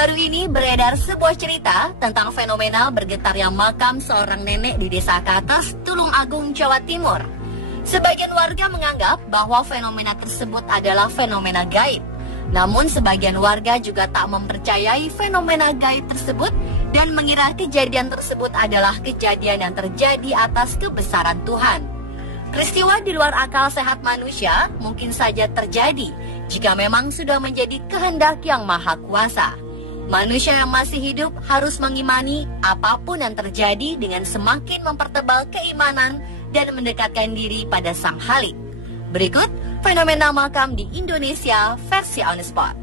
Baru-baru ini beredar sebuah cerita tentang fenomena bergetarnya makam seorang nenek di Desa Kates, Tulung Agung, Jawa Timur. Sebagian warga menganggap bahwa fenomena tersebut adalah fenomena gaib. Namun sebagian warga juga tak mempercayai fenomena gaib tersebut dan mengira kejadian tersebut adalah kejadian yang terjadi atas kebesaran Tuhan. Peristiwa di luar akal sehat manusia mungkin saja terjadi jika memang sudah menjadi kehendak yang maha kuasa. Manusia yang masih hidup harus mengimani apapun yang terjadi dengan semakin mempertebal keimanan dan mendekatkan diri pada Sang Khalik. Berikut fenomena makam di Indonesia versi On The Spot.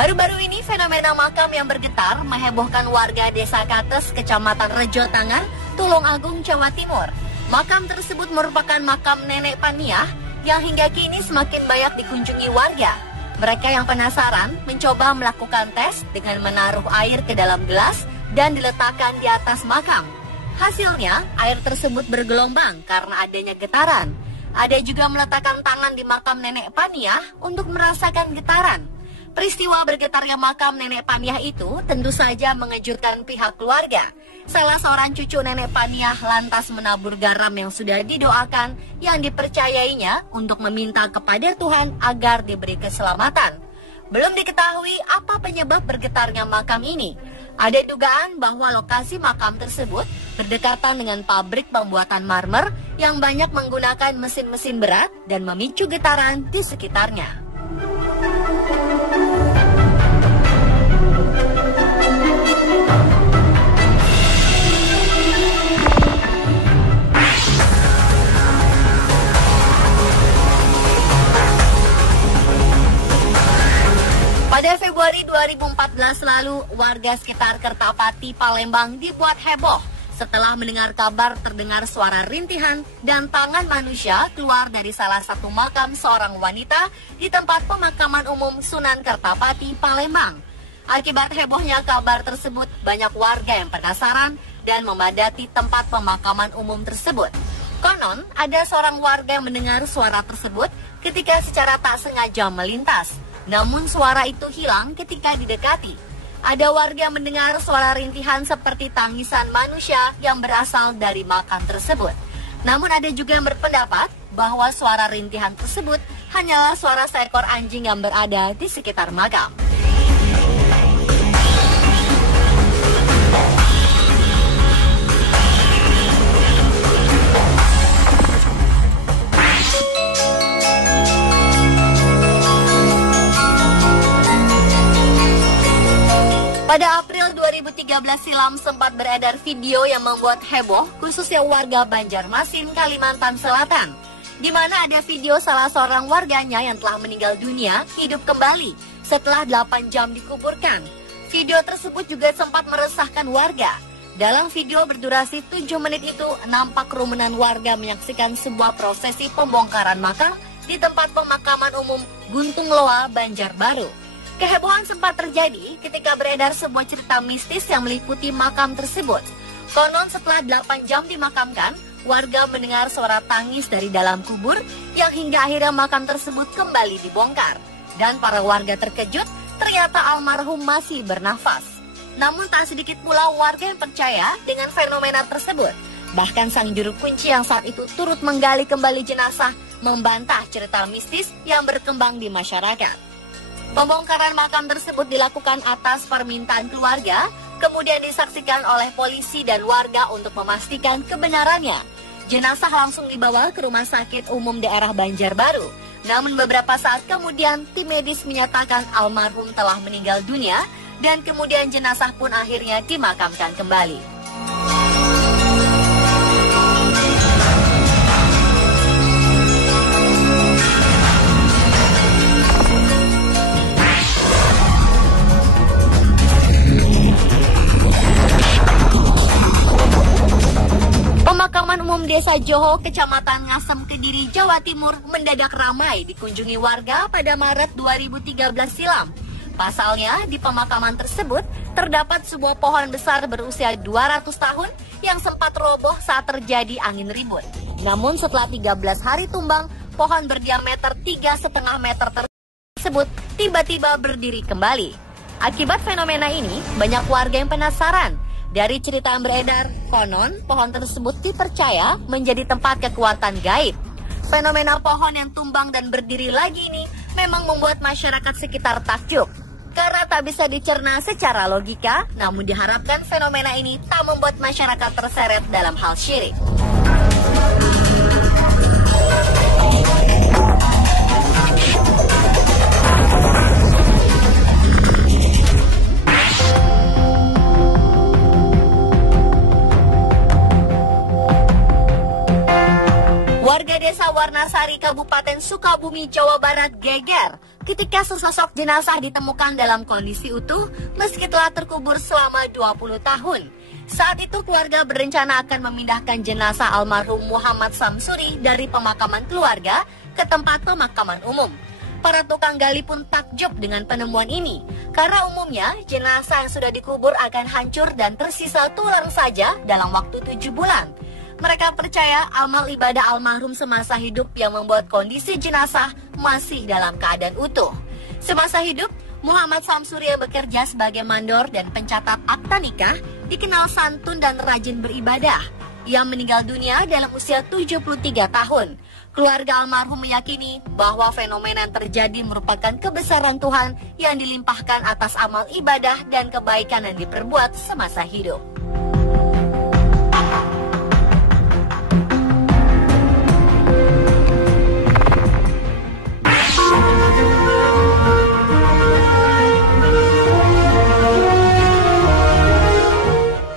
Baru-baru ini fenomena makam yang bergetar menghebohkan warga Desa Kates, Kecamatan Rejo Tangar, Tulung Agung, Jawa Timur. Makam tersebut merupakan makam Nenek Paniah yang hingga kini semakin banyak dikunjungi warga. Mereka yang penasaran mencoba melakukan tes dengan menaruh air ke dalam gelas dan diletakkan di atas makam. Hasilnya, air tersebut bergelombang karena adanya getaran. Ada juga meletakkan tangan di makam Nenek Paniah untuk merasakan getaran. Peristiwa bergetarnya makam Nenek Paniah itu tentu saja mengejutkan pihak keluarga. Salah seorang cucu Nenek Paniah lantas menabur garam yang sudah didoakan yang dipercayainya untuk meminta kepada Tuhan agar diberi keselamatan. Belum diketahui apa penyebab bergetarnya makam ini. Ada dugaan bahwa lokasi makam tersebut berdekatan dengan pabrik pembuatan marmer yang banyak menggunakan mesin-mesin berat dan memicu getaran di sekitarnya. Pada Februari 2014 lalu, warga sekitar Kertapati, Palembang dibuat heboh setelah mendengar kabar terdengar suara rintihan dan tangan manusia keluar dari salah satu makam seorang wanita di tempat pemakaman umum Sunan Kertapati, Palembang. Akibat hebohnya kabar tersebut, banyak warga yang penasaran dan memadati tempat pemakaman umum tersebut. Konon, ada seorang warga yang mendengar suara tersebut ketika secara tak sengaja melintas. Namun suara itu hilang ketika didekati. Ada warga yang mendengar suara rintihan seperti tangisan manusia yang berasal dari makam tersebut. Namun ada juga yang berpendapat bahwa suara rintihan tersebut hanyalah suara seekor anjing yang berada di sekitar makam. Pada April 2013 silam sempat beredar video yang membuat heboh khususnya warga Banjarmasin, Kalimantan Selatan, di mana ada video salah seorang warganya yang telah meninggal dunia hidup kembali setelah 8 jam dikuburkan. Video tersebut juga sempat meresahkan warga. Dalam video berdurasi 7 menit itu nampak kerumunan warga menyaksikan sebuah prosesi pembongkaran makam di tempat pemakaman umum Guntung Loa, Banjarbaru. Kehebohan sempat terjadi ketika beredar sebuah cerita mistis yang meliputi makam tersebut. Konon setelah 8 jam dimakamkan, warga mendengar suara tangis dari dalam kubur yang hingga akhirnya makam tersebut kembali dibongkar. Dan para warga terkejut ternyata almarhum masih bernafas. Namun tak sedikit pula warga yang percaya dengan fenomena tersebut. Bahkan sang juru kunci yang saat itu turut menggali kembali jenazah membantah cerita mistis yang berkembang di masyarakat. Pembongkaran makam tersebut dilakukan atas permintaan keluarga, kemudian disaksikan oleh polisi dan warga untuk memastikan kebenarannya. Jenazah langsung dibawa ke Rumah Sakit Umum Daerah Banjarbaru. Namun beberapa saat kemudian tim medis menyatakan almarhum telah meninggal dunia dan kemudian jenazah pun akhirnya dimakamkan kembali. Pemakaman umum Desa Joho, Kecamatan Ngasem, Kediri, Jawa Timur mendadak ramai dikunjungi warga pada Maret 2013 silam. Pasalnya, di pemakaman tersebut terdapat sebuah pohon besar berusia 200 tahun yang sempat roboh saat terjadi angin ribut. Namun setelah 13 hari tumbang, pohon berdiameter 3,5 meter tersebut tiba-tiba berdiri kembali. Akibat fenomena ini, banyak warga yang penasaran. Dari cerita yang beredar, konon pohon tersebut dipercaya menjadi tempat kekuatan gaib. Fenomena pohon yang tumbang dan berdiri lagi ini memang membuat masyarakat sekitar takjub. Karena tak bisa dicerna secara logika, namun diharapkan fenomena ini tak membuat masyarakat terseret dalam hal syirik. Warga desa Warnasari, Kabupaten Sukabumi, Jawa Barat geger ketika sesosok jenazah ditemukan dalam kondisi utuh meski telah terkubur selama 20 tahun. Saat itu keluarga berencana akan memindahkan jenazah almarhum Muhammad Samsuri dari pemakaman keluarga ke tempat pemakaman umum. Para tukang gali pun takjub dengan penemuan ini, karena umumnya jenazah yang sudah dikubur akan hancur dan tersisa tulang saja dalam waktu 7 bulan. Mereka percaya amal ibadah almarhum semasa hidup yang membuat kondisi jenazah masih dalam keadaan utuh. Semasa hidup, Muhammad Samsuri yang bekerja sebagai mandor dan pencatat akta nikah dikenal santun dan rajin beribadah. Ia meninggal dunia dalam usia 73 tahun. Keluarga almarhum meyakini bahwa fenomena yang terjadi merupakan kebesaran Tuhan yang dilimpahkan atas amal ibadah dan kebaikan yang diperbuat semasa hidup.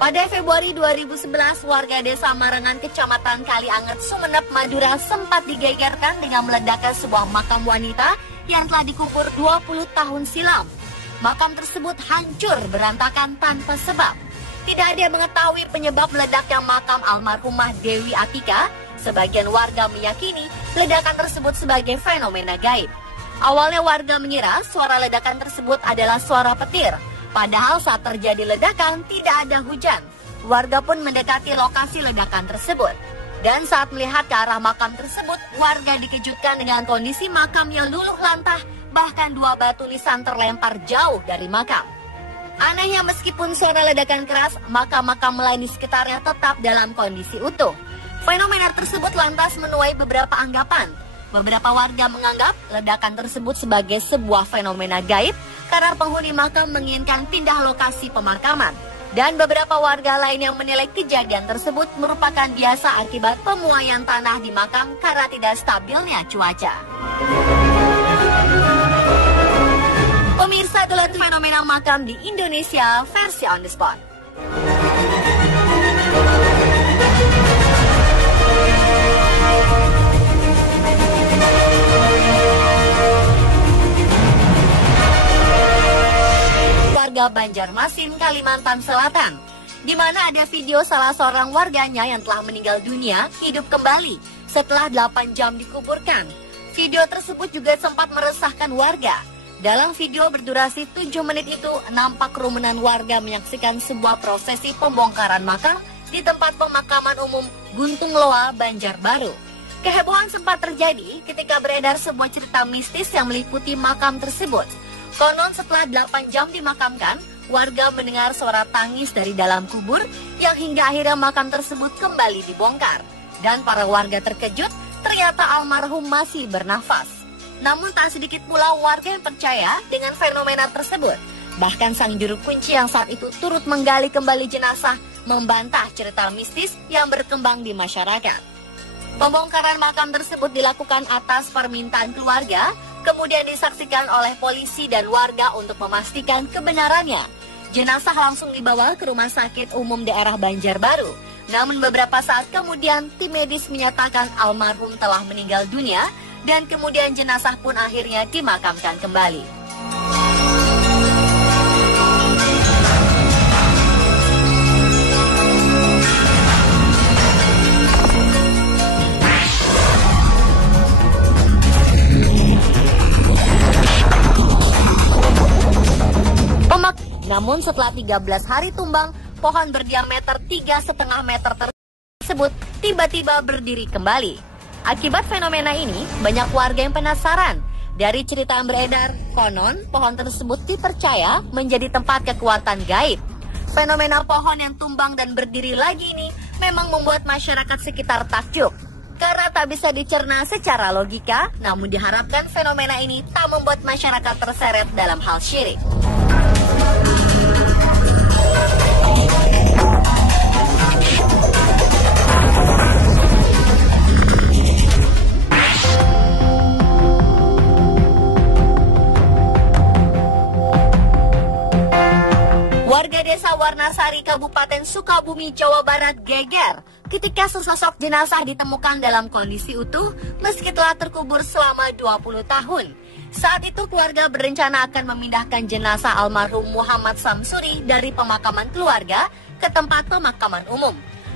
Pada Februari 2011, warga desa Marangan, Kecamatan Kalianget, Sumeneb, Madura sempat digegerkan dengan meledakkan sebuah makam wanita yang telah dikubur 20 tahun silam. Makam tersebut hancur berantakan tanpa sebab. Tidak ada yang mengetahui penyebab meledaknya makam almarhumah Dewi Atika. Sebagian warga meyakini ledakan tersebut sebagai fenomena gaib. Awalnya warga mengira suara ledakan tersebut adalah suara petir. Padahal saat terjadi ledakan tidak ada hujan. Warga pun mendekati lokasi ledakan tersebut. Dan saat melihat ke arah makam tersebut, warga dikejutkan dengan kondisi makam yang luluh lantah, bahkan 2 batu nisan terlempar jauh dari makam. Anehnya meskipun suara ledakan keras, makam-makam lain di sekitarnya tetap dalam kondisi utuh. Fenomena tersebut lantas menuai beberapa anggapan. Beberapa warga menganggap ledakan tersebut sebagai sebuah fenomena gaib karena penghuni makam menginginkan pindah lokasi pemakaman. Dan beberapa warga lain yang menilai kejadian tersebut merupakan biasa akibat pemuaian tanah di makam karena tidak stabilnya cuaca. Pemirsa, itulah fenomena makam di Indonesia versi on the spot. Warga Banjarmasin, Kalimantan Selatan, di mana ada video salah seorang warganya yang telah meninggal dunia hidup kembali setelah 8 jam dikuburkan. Video tersebut juga sempat meresahkan warga. Dalam video berdurasi 7 menit itu, nampak kerumunan warga menyaksikan sebuah prosesi pembongkaran makam di tempat pemakaman umum Guntung Loa, Banjarbaru. Kehebohan sempat terjadi ketika beredar sebuah cerita mistis yang meliputi makam tersebut. Konon setelah 8 jam dimakamkan, warga mendengar suara tangis dari dalam kubur yang hingga akhirnya makam tersebut kembali dibongkar. Dan para warga terkejut, ternyata almarhum masih bernafas. Namun tak sedikit pula warga yang percaya dengan fenomena tersebut. Bahkan sang juru kunci yang saat itu turut menggali kembali jenazah membantah cerita mistis yang berkembang di masyarakat. Pembongkaran makam tersebut dilakukan atas permintaan keluarga, kemudian disaksikan oleh polisi dan warga untuk memastikan kebenarannya. Jenazah langsung dibawa ke Rumah Sakit Umum Daerah Banjarbaru. Namun beberapa saat kemudian tim medis menyatakan almarhum telah meninggal dunia dan kemudian jenazah pun akhirnya dimakamkan kembali. setelah 13 hari tumbang, pohon berdiameter 3,5 meter tersebut tiba-tiba berdiri kembali. Akibat fenomena ini, banyak warga yang penasaran. Dari cerita yang beredar, konon pohon tersebut dipercaya menjadi tempat kekuatan gaib. Fenomena pohon yang tumbang dan berdiri lagi ini memang membuat masyarakat sekitar takjub. Karena tak bisa dicerna secara logika, namun diharapkan fenomena ini tak membuat masyarakat terseret dalam hal syirik. Warga desa Warnasari, Kabupaten Sukabumi, Jawa Barat geger ketika sesosok jenazah ditemukan dalam kondisi utuh meski telah terkubur selama 20 tahun. Saat itu keluarga berencana akan memindahkan jenazah almarhum Muhammad Samsuri dari pemakaman keluarga ke tempat pemakaman umum.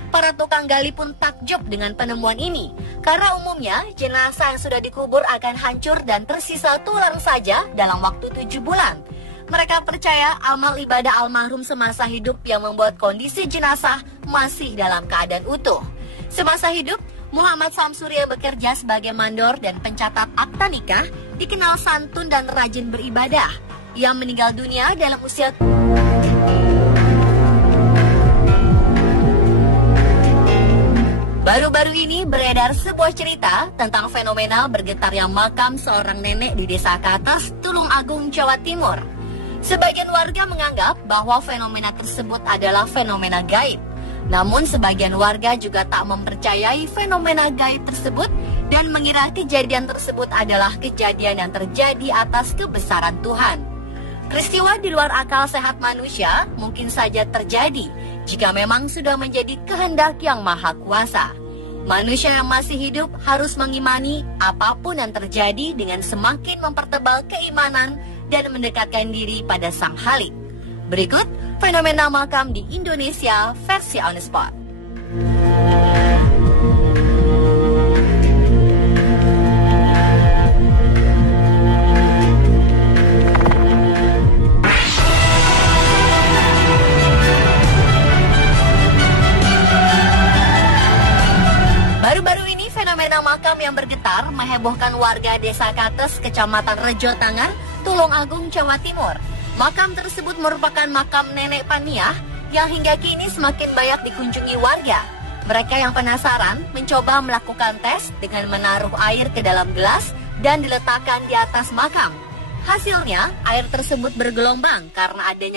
Para tukang gali pun takjub dengan penemuan ini, karena umumnya jenazah yang sudah dikubur akan hancur dan tersisa tulang saja dalam waktu 7 bulan. Mereka percaya amal ibadah almarhum semasa hidup yang membuat kondisi jenazah masih dalam keadaan utuh. Semasa hidup, Muhammad Samsuri yang bekerja sebagai mandor dan pencatat akta nikah dikenal santun dan rajin beribadah. Ia meninggal dunia dalam usia Baru-baru ini beredar sebuah cerita tentang fenomena bergetarnya makam seorang nenek di Desa Kates, Tulung Agung, Jawa Timur. Sebagian warga menganggap bahwa fenomena tersebut adalah fenomena gaib. Namun sebagian warga juga tak mempercayai fenomena gaib tersebut dan mengira kejadian tersebut adalah kejadian yang terjadi atas kebesaran Tuhan. Peristiwa di luar akal sehat manusia mungkin saja terjadi jika memang sudah menjadi kehendak yang maha kuasa. Manusia yang masih hidup harus mengimani apapun yang terjadi dengan semakin mempertebal keimanan dan mendekatkan diri pada Sang Khalik. Berikut fenomena makam di Indonesia versi On The Spot. Baru-baru ini fenomena makam yang bergetar menghebohkan warga Desa Kates, Kecamatan Rejo Tangar, Tulung Agung, Jawa Timur. Makam tersebut merupakan makam Nenek Paniah yang hingga kini semakin banyak dikunjungi warga. Mereka yang penasaran mencoba melakukan tes dengan menaruh air ke dalam gelas dan diletakkan di atas makam. Hasilnya, air tersebut bergelombang karena adanya